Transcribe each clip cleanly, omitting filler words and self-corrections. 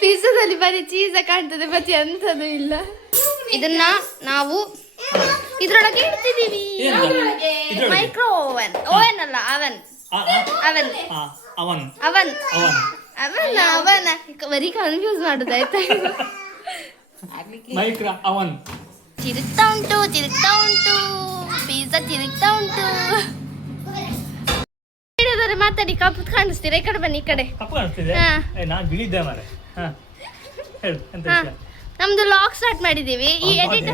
ಪಿಜ್ಜಾದಲ್ಲಿ ಬರೀ ಚೀಸ ಕಾಣ್ತದೆ ಮತ್ತೆ ಎಂಥದ್ದು ಇಲ್ಲ. ಇದನ್ನ ನಾವು ಇದ್ರೊಳಗೆ ಇಡ್ತಿದೀವಿ. ಮೈಕ್ರೋ ಓವನ್, ಓವನ್ ಅಲ್ಲ ಅವನ್, ಅವನ್ ಅವನ್ ಅವನ್ ಅವನ್ ಅವನ್ ಬರೀ ಕನ್ಫ್ಯೂಸ್ ಮಾಡುದಾಯ್ತಾ. ಮೈಕ್ರೋ ಅವನ್ ತಿರುಗ್ತಾ ಉಂಟು, ತಿರುಗ್ತಾ ಉಂಟು, ಪಿಜ್ಜಾ ತಿರುಗ್ತಾ ಉಂಟು. ಮಾತಾಡಿ, ಕಪ್ಪು ಕಾಣಿಸ್ತೀರಾ? ಈ ಕಡೆ ಬನ್ನಿ, ಈ ಕಡೆ. ಕಪ್ಪು ಕಾಣಿಸ್ತಿದೆ? ನಾನು ಬಿಳಿದ್ದೆ ಮಾರೆ. ಹೇಳು ಎಂತ ವಿಷಯ? ನಮ್ದು ಲಾಗ್ ಸ್ಟಾರ್ಟ್ ಮಾಡಿದೀವಿ. ಈ edit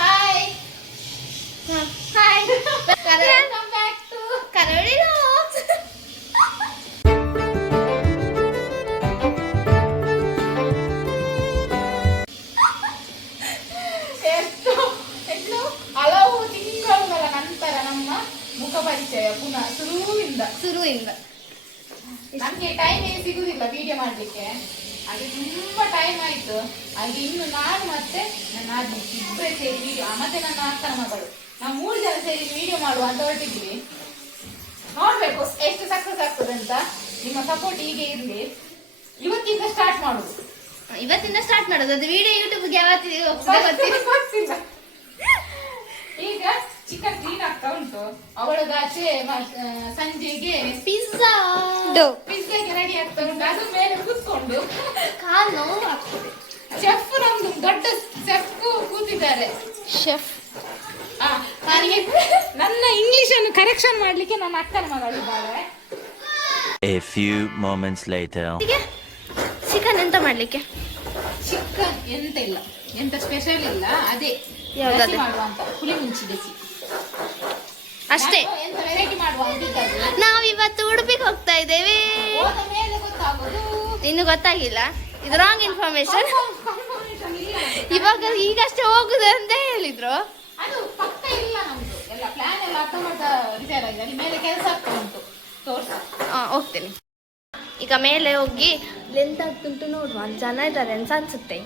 hi hi welcome back to Karavali logs. ಹಲವು ತಿಂಗಳ ನಂತರ ನಮ್ಮ ಮುಖ ಪರಿಚಯ ಪುನಃ ಶುರುವಿಂದ ನಮ್ಗೆ ಟೈಮ್ ಸಿಗುದಿಲ್ಲ ವಿಡಿಯೋ ಮಾಡ್ಲಿಕ್ಕೆ. ಹಾಗೆ ತುಂಬಾ ಟೈಮ್ ಆಯ್ತು. ಹಾಗೆ ಇನ್ನು ನಾನು ಮತ್ತೆ ನನ್ನ ಇಬ್ಬರೇ ಸೇರಿ ವಿಡಿಯೋ, ಮತ್ತೆ ನನ್ನ ಅಕ್ಕನ ಮಗಳು, ನಾವು 3 ಜನ ಸೇರಿ ವಿಡಿಯೋ ಮಾಡುವ ಅಂತ ಹೊರಟಿದ್ವಿ. ನೋಡ್ಬೇಕು ಎಷ್ಟು ಸಕ್ಸಸ್ ಆಗ್ತದೆ ಅಂತ. ನಿಮ್ಮ ಸಪೋರ್ಟ್ ಹೀಗೆ ಇರ್ಲಿ. ಇವತ್ತಿಂದ ಸ್ಟಾರ್ಟ್ ಮಾಡುದು. ಅದು ವಿಡಿಯೋ ಯೂಟ್ಯೂಬ್ಗೆ ಯಾವತ್ತಿಗೆ ಗೊತ್ತಿಲ್ಲ. ಈಗ ಚಿಕನ್ ಕ್ಲೀನ್ ಆಗ್ತಾ ಉಂಟು. ಅವಳದಾಚೆ ಸಂಜೆಗೆ ಪಿಜ್ಜಾಗೆ ರೆಡಿ ಆಗ್ತಾ ಉಂಟು. ಅದ್ರ ಮೇಲೆ ಕೂತ್ಕೊಂಡು ಕಾಲು ನೋವು ಆಗ್ತದೆ. ಶೆಫ್, ನಮ್ದು ದೊಡ್ಡ ಶೆಫ್ ಕೂತಿದ್ದಾರೆ. ಶೆಫ್ ನನಗೆ ನನ್ನ ಇಂಗ್ಲಿಷ್ ಅನ್ನು ಕರೆಕ್ಷನ್ ಮಾಡ್ಲಿಕ್ಕೆ ನನ್ನ ಅಕ್ಕನ ಮಗಳಿದ್ದಾಳೆ. A few moments later. Chicken ಎಂತ ಮಾಡ್ಲಿಕ್ಕೆ? ಚಿಕನ್ ಎಂತ ಇಲ್ಲ, ಎಂತ ಸ್ಪೆಷಲ್ ಇಲ್ಲ. ಅದೇ ಯಾವ್ದು ಮಾಡುವಂತ ಹುಳಿ ಮುಂಚಿ ದಸಿ ಅಷ್ಟೇ. ಎಂತ ವೆರೈಟಿ ಮಾಡುವ ಅಂತಿದ್ದದ್ದು. ನಾವಿವತ್ತು ಉಡುಪಿಗೆ ಹೋಗ್ತಾ ಇದ್ದೇವೆ. ಹೋದ ಮೇಲೆ ಗೊತ್ತಾಗೋದು. ಇನ್ನು ಗೊತ್ತಾಗಿಲ್ಲ, ಇದು ರಾಂಗ್ ಇನ್ಫಾರ್ಮೇಶನ್. ಇಲ್ಲ, ಈಗಷ್ಟೇ ಹೋಗುದು ಅಂತ ಹೇಳಿದ್ರು. ಅದು ಪಕ್ಕ ಇಲ್ಲ. ನಮ್ದು ಎಲ್ಲ ಪ್ಲಾನ್ ಎಲ್ಲ ಅರ್ಥಮಟ್ಟ ವಿಚಾರ ಇದೆ. ಅಲ್ಲಿ ಮೇಲೆ ಕೆಲಸ ಆಗ್ತಾ ಉಂಟು. ತೋರ್ಸ ಹೋಗ್ತೇನೆ ಈಗ ಮೇಲೆ ಹೋಗಿ. ಲೆಂತ್ ಆಗ್ತುಂಟು ನೋಡುವ. ಜನ ಇದ್ದಾರೆ ಅಂತ ಅನ್ಸುತ್ತೆ.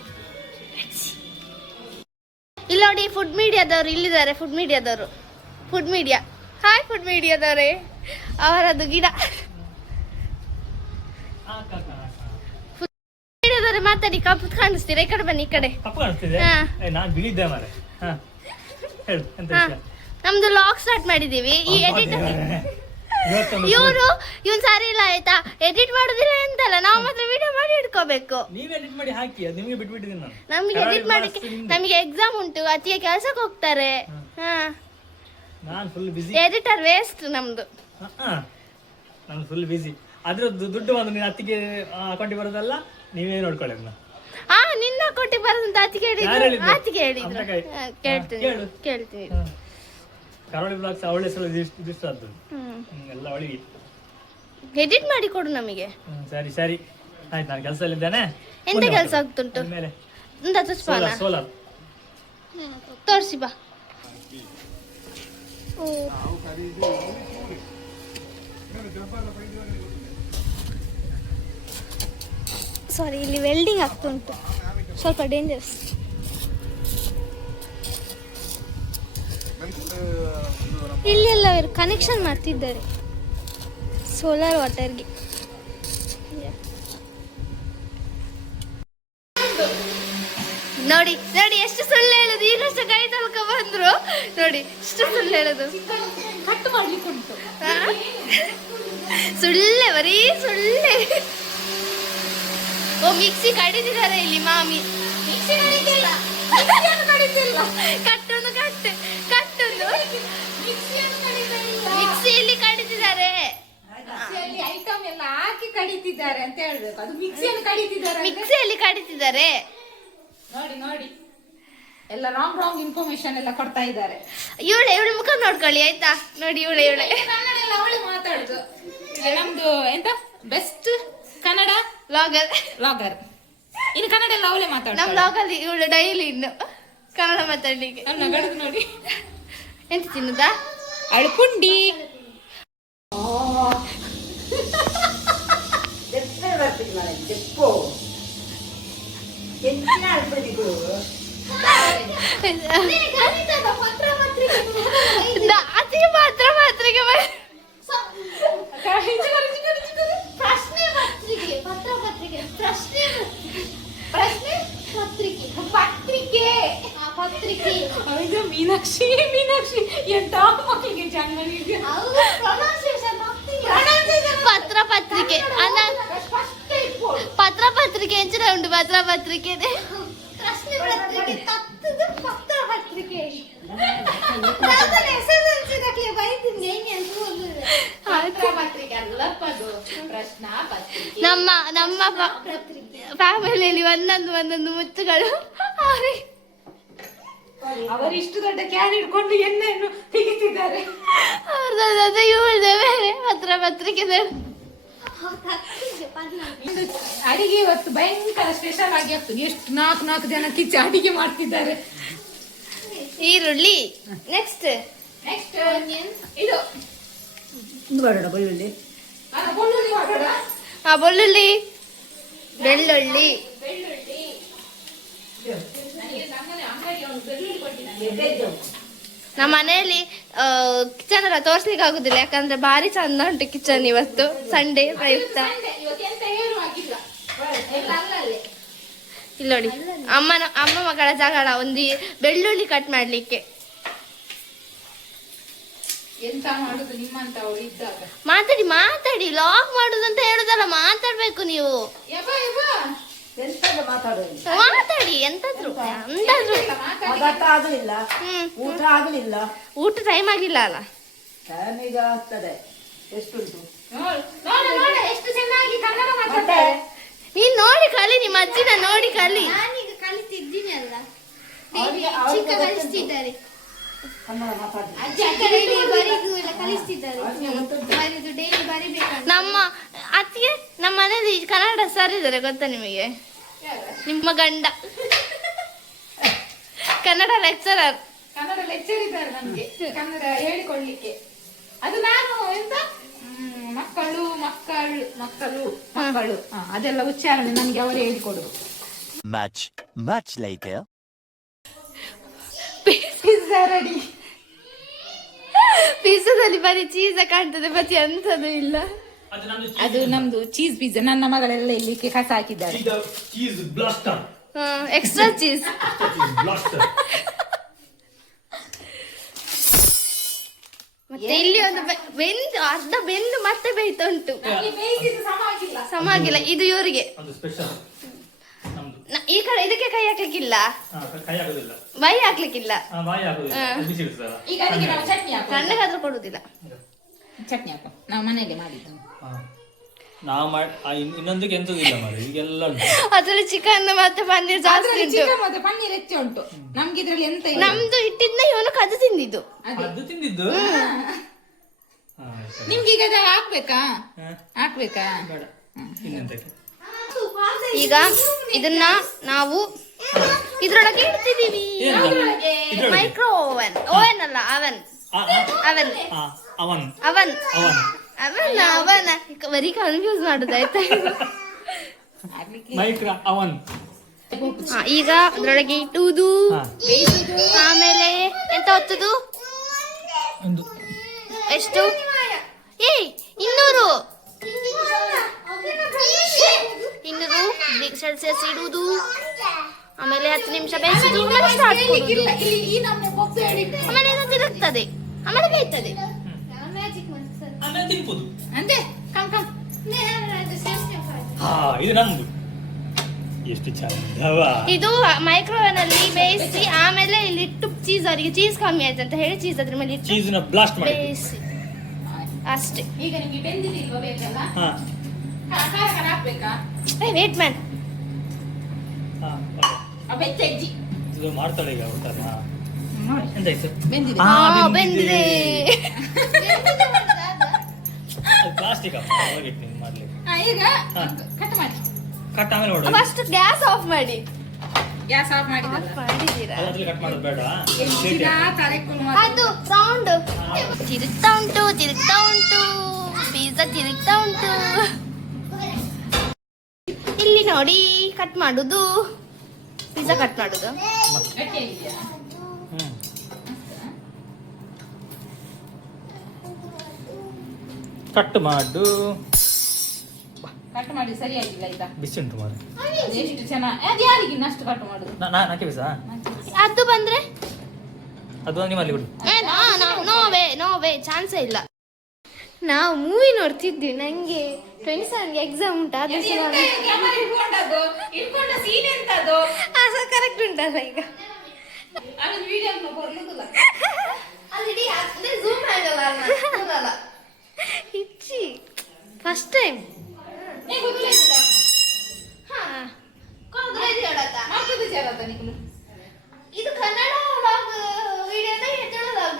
ಇಲ್ಲ ನೋಡಿ, ಫುಡ್ ಮೀಡಿಯಾದವರು ಇಲ್ಲಿದ್ದಾರೆ. ಫುಡ್ ಮೀಡಿಯಾ ಹಾಯ್ ಫುಡ್ ಮೀಡಿಯಾದವರೇ. ಅವರದ್ದು ಗಿಡ. ಫುಡ್ ಮೀಡಿಯಾದವರೇ ಮಾತಾಡಿ, ಕಪ್ಪು ಕಾಣಿಸ್ತೀರಾ? ಈ ಕಡೆ ಬನ್ನಿ, ಈ ಕಡೆ. ಕಪ್ಪು ಕಾಣಿಸ್ತಿದೆ? ನಾನು ಬಿಳಿದ್ದೆ ಮಾರೆ. ಹೇಳು ಎಂತ ವಿಷಯ? ನಮ್ದು ಲಾಗ್ ಸ್ಟಾರ್ಟ್ ಮಾಡಿದೀವಿ. ಈ ಎಡಿಟ್ ಇವನ್ ಸರಿ ಇಲ್ಲ ಆಯ್ತಾ? ಎಡಿಟ್ ಮಾಡುದಿಲ್ಲ ಎಂತಲ್ಲ, ನಾವು ಮಾತ್ರ ವಿಡಿಯೋ ಮಾಡಿ ಇಟ್ಕೋಬೇಕು. ನೀವ್ ಎಡಿಟ್ ಮಾಡಿ ಹಾಕಿ, ಅದು ನಿಮಗೆ ಬಿಟ್ಬಿಟ್ಟಿದ್ದೀನಿ ನಾನು. ನಮ್ಗೆ ಎಡಿಟ್ ಮಾಡಕ್ಕೆ ನಮಗೆ ಎಕ್ಸಾಮ್ ಉಂಟು, ಅತ್ತಿಗೆ ಕೆಲ್ಸಕ್ಕೆ ಹೋಗ್ತಾರೆ. ನಾನು ಫುಲ್ ಬಿಸಿ. ಎಡಿಟರ್ ವೇಸ್ಟ್ ನಮ್ದು. ನಾನು ಫುಲ್ ಬಿಸಿ. ಅದ್ರದ್ದು ದುಡ್ಡು ಒಂದು ನಿನ್ನ ಅತ್ತಿಗೆ ಅಕೌಂಟಿಗೆ ಬರೋದಲ್ಲ, ನೀವೇ ನೋಡ್ಕೊಳ್ಳಿ ಅದನ್ನ. ನಿನ್ನ ಕೊಟ್ಟಿ ಬರೋದಂತ ಅತ್ತಿಗೆ ಹೇಳಿದ್ರು. ಕೇಳ್ತೀನಿ. ಕರಾವಳಿ ಬ್ಲಾಗ್ಸ್ ಅವಳ ಹೆಸರು ಇದಿಷ್ಟ ಆದ್ದು ಎಲ್ಲ ಅವಳಿಗೆ ಎಡಿಟ್ ಮಾಡಿ ಕೊಡು ನಮಗೆ. ಸರಿ ಸರಿ ಆಯ್ತು, ನಾನು ಕೆಲಸದಲ್ಲಿದ್ದೇನೆ. ಎಂತ ಕೆಲಸ ಆಗ್ತುಂಟು? ಮೇಲೆ ಸೋಲಾರ್ ತೋರಿಸಿ ಬಾ. ಸಾರಿ, ಇಲ್ಲಿ ವೆಲ್ಡಿಂಗ್ ಆಗ್ತುಂಟು, ಸ್ವಲ್ಪ ಡೇಂಜರಸ್. ಇಲ್ಲೆಲ್ಲ ಅವರು ಕನೆಕ್ಷನ್ ಮಾಡ್ತಿದ್ದಾರೆ ಸೋಲಾರ್ ವಾಟರ್ಗೆ. ನೋಡಿ ನೋಡಿ ಎಷ್ಟು ಸುಳ್ಳು ಹೇಳುದು. ಈಗಷ್ಟು ಕೈ ತಳ್ಕ ಬಂದ್ರು ನೋಡಿ, ಎಷ್ಟು ಸುಳ್ಳು ಹೇಳುದು. ಕಟ್ ಮಾಡ್ಲಿಕ್ಕೆ ಉಂಟು. ಸುಳ್ಳೆ, ಬರೀ ಸುಳ್ಳೆ. ಮಿಕ್ಸಿ ಕಡಿದಿದ್ದಾರೆ ಇಲ್ಲಿ ಮಾಮಿ. ಮಿಕ್ಸಿ ಕಡಿತಿಲ್ಲ, ಕಟ್ಟೊಂದು ಕಟ್ಟೊಂದು ಮಿಕ್ಸಿಯಲ್ಲಿ ಕಡಿತಿದ್ದಾರೆ. ಐಟಮ್ ಎಲ್ಲ ಹಾಕಿ ಕಡಿತಿದ್ದಾರೆ ಅಂತ ಹೇಳ್ಬೇಕು. ಅದು ಮಿಕ್ಸಿಯಲ್ಲಿ ಕಡಿತಿದ್ದಾರೆ. ಮಿಕ್ಸಿಯಲ್ಲಿ ಕಡಿತಿದ್ದಾರೆ. ನೋಡಿ ಎಲ್ಲ ರಾಂಗ್ ಇನ್ಫಾರ್ಮೇಶನ್ ಎಲ್ಲ ಕೊಡ್ತಾ ಇದ್ದಾರೆ. ಇವಳೆ ಮುಖ ನೋಡ್ಕೊಳ್ಳಿ ಆಯ್ತಾ. ನೋಡಿ ಇವಳೆ ಕನ್ನಡ ಎಲ್ಲ ಅವಳೆ ಮಾತಾಡುದು. ನಮ್ದು ಎಂತ ಬೆಸ್ಟ್ ಕನ್ನಡ ಲಾಗರ್. ಇನ್ನು ಕನ್ನಡ ಎಲ್ಲ ಅವಳೆ ಮಾತಾಡ. ನಮ್ ಲಾಗಲ್ಲಿ ಇವಳು ಡೈಲಿ ಇನ್ನು ಕನ್ನಡ ಮಾತಾಡ್ಲಿಕ್ಕೆ. ನಗಡುದು ನೋಡಿ. ಎಂತ ತಿನ್ನುದಾ? ಅಳ್ಪುಂಡಿ. ಅತಿಗೆ ಪತ್ರ ಪತ್ರಿಕೆ ಪ್ರಶ್ನೆ ಪತ್ರಿಕೆ ಪತ್ರ ಪತ್ರಿಕೆ ಪ್ರಶ್ನೆ ಪ್ರಶ್ನೆ ಪತ್ರಿಕೆ ಪತ್ರಿಕೆ ಪತ್ರಿಕೆ ಇದು ಮೀನಾಕ್ಷಿ ಎಂತ ಮಕ್ಕಳಿಗೆ ಜನ್ಮ ನೀಡಿದೆ. ಪತ್ರ ಪತ್ರಿಕೆ ಅನ್ನ ಪತ್ರ ಪತ್ರಿಕೆ ಎಂಚಿನ ಉಂಟು ಪತ್ರ ಪತ್ರಿಕೆ ಪ್ರಶ್ನೆ ಪತ್ರಿಕೆ ತತ್ತದ ಪತ್ರ ಪತ್ರಿಕೆ ಪತ್ರಿಕೆ ಅಲ್ಲಪ್ಪದು ಪ್ರಶ್ನಾ ಪತ್ರಿಕೆ. ನಮ್ಮ ಫ್ಯಾಮಿಲಿಯಲ್ಲಿ ಒಂದೊಂದು ಮುತ್ತುಗಳು ಅವರಿಷ್ಟು ದೊಡ್ಡ ಕ್ಯಾನ್ ಹಿಡ್ಕೊಂಡು ಎಣ್ಣೆಯನ್ನು ತೆಗಿತಿದ್ದಾರೆ. ಅವ್ರದ್ದು ಇವಳ್ದೆ ಬೇರೆ ಪತ್ರ ಪತ್ರಿಕೆ ಅಡಿಗೆ ಇವತ್ತು ಭಯಂಕರ ಸ್ಪೆಷಲ್ ಆಗಿ ಆಗ್ತದೆ. ಎಷ್ಟು 4 ಜನ ಕಿಚ್ಚ ಅಡಿಗೆ ಮಾಡ್ತಿದ್ದಾರೆ. ಈರುಳ್ಳಿ ನೆಕ್ಸ್ಟ್ ನೆಕ್ಸ್ಟ್ ಇದು ಬೆಳ್ಳುಳ್ಳಿ ಮಾಡೋಣ. ಬೆಳ್ಳುಳ್ಳಿ ಬೆಳ್ಳುಳ್ಳಿ ಬೆಳ್ಳುಳ್ಳಿ ನನಗೆ ನಮ್ಮನೆ ಅಂಗಡಿಗೆ ಒಂದು ಬೆಳ್ಳುಳ್ಳಿ ಕೊಟ್ಟಿದ್ದಾನೆ. ನಮ್ಮ ಮನೆಯಲ್ಲಿ ಕಿಚನ್ ಎಲ್ಲ ತೋರ್ಸ್ಲಿಕ್ಕೆ ಆಗುದಿಲ್ಲ, ಯಾಕಂದ್ರೆ ಭಾರಿ ಚಂದ ಉಂಟು ಕಿಚನ್ ಇವತ್ತು ಸಂಡೇ ಪ್ರಯುಕ್ತ. ಇವತ್ತೆಂತ ಹೇಳು ಆಗಿಲ್ಲ ಎಲ್ಲ ಅಲ್ಲಲ್ಲೇ. ಇಲ್ಲಿ ನೋಡಿ ಅಮ್ಮ ಮಗಳ ಜಗಳ ಒಂದು ಬೆಳ್ಳುಳ್ಳಿ ಕಟ್ ಮಾಡ್ಲಿಕ್ಕೆ. ಎಂತ ಮಾಡುದು ನಿಮ್ಮಂತವಳು ಇದ್ದಾಗ. ಮಾತಾಡಿ ಲಾಗ್ ಮಾಡುದಂತ ಹೇಳುದಲ್ಲ, ಮಾತಾಡ್ಬೇಕು ನೀವು. ಯಬ್ಬ ಯಬ್ಬ ಮಾತಾಡಿ ಎಂತಾದ್ರು ಅಂದಾದ್ರು. ಆಗಲಿಲ್ಲ, ಊಟ ಆಗಲಿಲ್ಲ, ಊಟ ಟೈಮ್ ಆಗಿಲ್ಲ ಅಲ್ಲ. ಟೈಮ್ ಈಗ ಆಗ್ತದೆ. ಎಷ್ಟುಂಟು ನೋಡ ಎಷ್ಟು ಚೆನ್ನಾಗಿ ಕನ್ನಡ ಮಾತಾಡ್ತಾರೆ. ನೀನ್ ನೋಡಿ ಕಲಿ, ನಿಮ್ಮ ಅಜ್ಜಿನ ನೋಡಿ ಕಲಿ. ನಾನೀಗ ಕಲಿತಿದ್ದೀನಿ ಅಲ್ಲ, ಚಿಕ್ಕ ಕಲಿಸ್ತಿದ್ದಾರೆ ಕನ್ನಡ ಮಾತಾಡಿ. ಅಜ್ಜಿ ಡೈಲಿ ಬರೀದು ಎಲ್ಲ ಕಲಿಸ್ತಿದ್ದಾರೆ. ಬರೀದು ಡೈಲಿ ಬರಿಬೇಕಂತ. ನಮ್ಮ ಅತ್ತಿಗೆ ನಮ್ಮ ಮನೇಲಿ ಕನ್ನಡ ಸರ್ ಇದ್ದಾರೆ ಗೊತ್ತಾ ನಿಮಗೆ? ನಿಮ್ಮ ಗಂಡ ಕನ್ನಡ ಲೆಕ್ಚರರ್. ಕನ್ನಡ ಲೆಕ್ಚರ್ ಇದ್ದಾರೆ ನಮ್ಗೆ ಕನ್ನಡ ಹೇಳಿಕೊಳ್ಳಿಕ್ಕೆ. ಅದು ನಾನು ಎಂತ ಮಕ್ಕಳು ಅದೆಲ್ಲ ಉಚ್ಚಾರಣೆ ನಮ್ಗೆ ಅವರೇ ಹೇಳಿಕೊಡುದು. Much later. Pizza ready. ಪಿಜ್ಜಾದಲ್ಲಿ ಬರೀ ಚೀಸ ಕಾಣ್ತದೆ, ಮತ್ತೆ ಎಂತದು ಇಲ್ಲ. ಅದು ನಮ್ದು ಚೀಸ್ ಪಿಜ್ಜಾ. ನನ್ನ ಮಗಳೆಲ್ಲ ಇಲ್ಲಿಕ್ಕೆ ಕಸ ಹಾಕಿದ್ದಾರೆ. Cheese blaster. Extra cheese. Blaster. ಮತ್ತೆ ಇಲ್ಲಿ ಒಂದು ಅರ್ಧ ಬೆಂದು ಮತ್ತೆ ಬೇಯ್ತಾ ಉಂಟು. ಬೇಯಿಸಿದ್ದು ಸಮ ಆಗಿಲ್ಲ. ಇದು ಇವರಿಗೆ ಅದು ಸ್ಪೆಷಲ್ ನಮ್ದು. ಈ ಕಡೆ ಇದಕ್ಕೆ ಕೈ ಹಾಕ್ಲಿಕ್ಕಿಲ್ಲ, ಕೈ ಆಗೋದಿಲ್ಲ, ಬಾಯಿ ಹಾಕ್ಲಿಕ್ಕಿಲ್ಲ. ಬಾಯಿ ಆಗೋದಿಲ್ಲ, ಬಿಸಿ ಇರ್ತದಲ್ಲ. ಈಗ ಅದಕ್ಕೆ ನಾವು ಚಟ್ನಿ ಹಾಕುವ. ಕಣ್ಣಗಾದ್ರೂ ಕೊಡುದಿಲ್ಲ. ಚಟ್ನಿ ಹಾಕೋ, ನಾವು ಮನೆಯಲ್ಲೇ ಮಾಡಿದ್ದು. ನಾವು ಇನ್ನೊಂದಕ್ಕೆ ಎಂತದಿಲ್ಲ ಮಾರೆ, ಈಗೆಲ್ಲ ಉಂಟು. ಅದ್ರಲ್ಲಿ ಚಿಕನ್ ಮತ್ತೆ ಪನ್ನೀರ್ ಜಾಸ್ತಿ ಉಂಟು. ಚಿಕನ್ ಮತ್ತೆ ಪನ್ನೀರ್ ಹೆಚ್ಚು ಉಂಟು. ನಮ್ಗೆ ಇದ್ರಲ್ಲಿ ಎಂತ ಇಲ್ಲ. ನಮ್ದು ಇಟ್ಟಿದ್ನ ಇವನು ಕದ್ದು ತಿಂದಿದ್ದು. ಅದು ತಿಂದಿದ್ದು. ನಿಮ್ಗೆ ಈಗ ಅದು ಹಾಕ್ಬೇಕಾ ಬೇಡ, ಇನ್ನೆಂತಕ್ಕೆ. ಈಗ ಇದನ್ನ ನಾವು ಇದ್ರೊಳಗೆ ಇಡ್ತಿದೀವಿ. Micro oven. ಓವನ್ ಅಲ್ಲ, ಅವನ್. ಅವನ್ ಅವನ್ ಅವನ್ ಅವನ್ ಅವನ್ ಅವನ್ ಬರೀ ಕನ್ಫ್ಯೂಸ್ ಮಾಡುದಾಯ್ತಾ? ಮೈಕ್ರೋ ಅವನ್. ಈಗ ಅದ್ರೊಳಗೆ ಇಟ್ಟುವುದು, ಆಮೇಲೆ ಎಂತ ಹೊತ್ತದು? ಎಷ್ಟು? 200 ಸೆಲ್ಸಿಯಸ್ ಇಡುವುದು, ಆಮೇಲೆ 10 ನಿಮಿಷ ಬೇಯಿಸುದು, ಆಮೇಲೆ ಸ್ಟಾರ್ಟ್ ಕೊಡುವುದು. ಆಮೇಲೆ ಇದು ತಿರುಗ್ತದೆ, ಆಮೇಲೆ ಬೇಯ್ತದೆ. ಆಮೇಲೆ ತಿನ್ಬೋದು. ಅಂತೆ ಕಮ್ ಇದು ನಮ್ದು. ಎಷ್ಟು ಚಂದವಾ. ಇದು ಮೈಕ್ರೋವೇವ್ ಅಲ್ಲಿ ಬೇಯಿಸಿ ಆಮೇಲೆ ಇಲ್ಲಿ ಇಟ್ಟು ಚೀಸ್, ಅವರಿಗೆ ಚೀಸ್ ಕಮ್ಮಿ ಆಯ್ತು ಅಂತ ಹೇಳಿ ಚೀಸ್ ಅದ್ರ ಮೇಲೆ ಇಟ್ಟು ಚೀಸ್ನ ಬ್ಲಾಸ್ಟ್ ಮಾಡಿ ಬೇಯಿಸಿ ಅಷ್ಟೇ. ಈಗ ನಿಮ್ಗೆ ಬೆಂದಿಲ್ವ ಬೇಕಲ್ಲ, ಹಾ ಖಾರ ಹಾಕ್ಬೇಕಾ? ವೇಟ್ ಮ್ಯಾನ್ ಬೆಚ್ಚಜ್ಜಿ ಇದು ಮಾಡ್ತಾಳೆ ಈಗ ಊಟನ. ಎಂತಾಯ್ತು? ಬೆಂದಿದೆ. ಬೆಂದಿದೆ. ಪ್ಲಾಸ್ಟಿಕ್ ಮಾಡ್ಲಿಕ್ಕೆ. ಈಗ ಕಟ್ ಮಾಡಿ. ಕಟ್ ಆಮೇಲೆ ಮಾಡೋದು. ಫಸ್ಟ್ ಗ್ಯಾಸ್ ಆಫ್ ಮಾಡಿ. ಗ್ಯಾಸ್ ಆಫ್ ಮಾಡಿದಲ್ಲ. ಮಾಡಿದ್ದೀರಾ? ಅದ್ರಲ್ಲಿ ಕಟ್ ಮಾಡೋದು ಬೇಡ. ಅದು ಸೌಂಡ್ ತಿರುಗ್ತಾ ಉಂಟು ಪಿಜ್ಜಾ ತಿರುಗ್ತಾ ಉಂಟು. ಇಲ್ಲಿ ನೋಡಿ ಕಟ್ ಮಾಡುದು. ಪಿಜ್ಜಾ ಕಟ್ ಮಾಡುದು. ಗಟ್ಟಿಯಾಗಿದ್ಯಾ? ಹ್ಮ್ ಕಟ್ ಮಾಡು. ಕಟ್ ಮಾಡಿ ಸರಿಯಾಗಿಲ್ಲ ಆಯ್ತಾ? ಬಿಸಿ ಉಂಟು ಮಾರೆ. ಎಷ್ಟು ಚೆನ್ನಾಗಿ ಅದು ಯಾರಿಗೆ ಇನ್ನಷ್ಟು ಕಟ್ ಮಾಡುದು? ನಾಕೆ ಬಿಸಾ ಅದು ಬಂದ್ರೆ ಅದು ನಿಮ್ಮಲ್ಲಿ ಕೊಡಿ. ನೋವೇ ಚಾನ್ಸೇ ಇಲ್ಲ. ನಾವು ಮೂವಿ ನೋಡ್ತಿದ್ವಿ. ನಂಗೆ 27ಗೆ ಎಕ್ಸಾಮ್ ಉಂಟು. ಅದು ಕರೆಕ್ಟ್ ಉಂಟಲ್ಲ ಈಗ. ಇಚ್ಚಿ ಫಸ್ಟ್ ಟೈಮ್ ಇದು ಕನ್ನಡ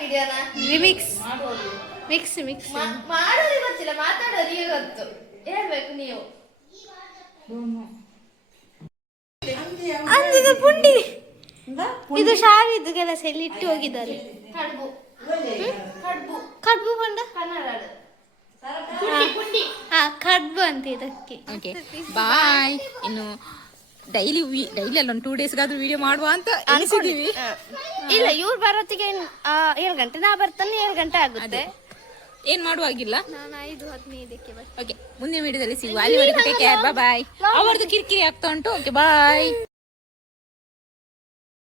ವಿಡಿಯೋನಾ ರಿಮಿಕ್ಸ್ ಮಿಕ್ಸ್ ಮಾಡೋದು ಗೊತ್ತಿಲ್ಲ, ಮಾತಾಡೋದು ಈಗ ಗೊತ್ತು. ಹೇಳ್ಬೇಕು ನೀವು. ಅಂದಿದ ಪುಂಡಿ ಇದು ಶಾವಿದು ಕೆಲಸ ಇಲ್ಲಿ ಇಟ್ಟು ಹೋಗಿದ್ದಾರೆ. ಕಡ್ಬು ಬಂಡ ಕನ್ನಡ ಕಡ್ಬು ಅಂತ ಇದಕ್ಕೆ. Okay bye. ಇನ್ನು ಡೈಲಿ ಅಲ್ಲ 2 ಡೇಸ್ಗಾದ್ರೂ ವಿಡಿಯೋ ಮಾಡುವ ಅಂತ ಅನಿಸಿದೀವಿ. ಇಲ್ಲ, ಇವ್ರು ಬರೋತ್ತಿಗೆ 7 ಗಂಟೆ, ನಾ ಬರ್ತಾನೆ 7 ಗಂಟೆ ಆಗುತ್ತೆ. ಏನ್ ಮಾಡುವಾಗಿಲ್ಲ. ನಾನು 5:15ಕ್ಕೆ ಬರ್ತೀನಿ. ಓಕೆ, ಮುಂದಿನ ವಿಡಿಯೋದಲ್ಲಿ ಸಿಗುವ. ಅಲ್ಲಿವರೆಗೂ ಟೇಕ್ ಕೇರ್, ಬಾಯ್. ಅವರದ್ದು ಕಿರಿಕಿರಿ ಆಗ್ತಾ ಉಂಟು. ಓಕೆ ಬಾಯ್.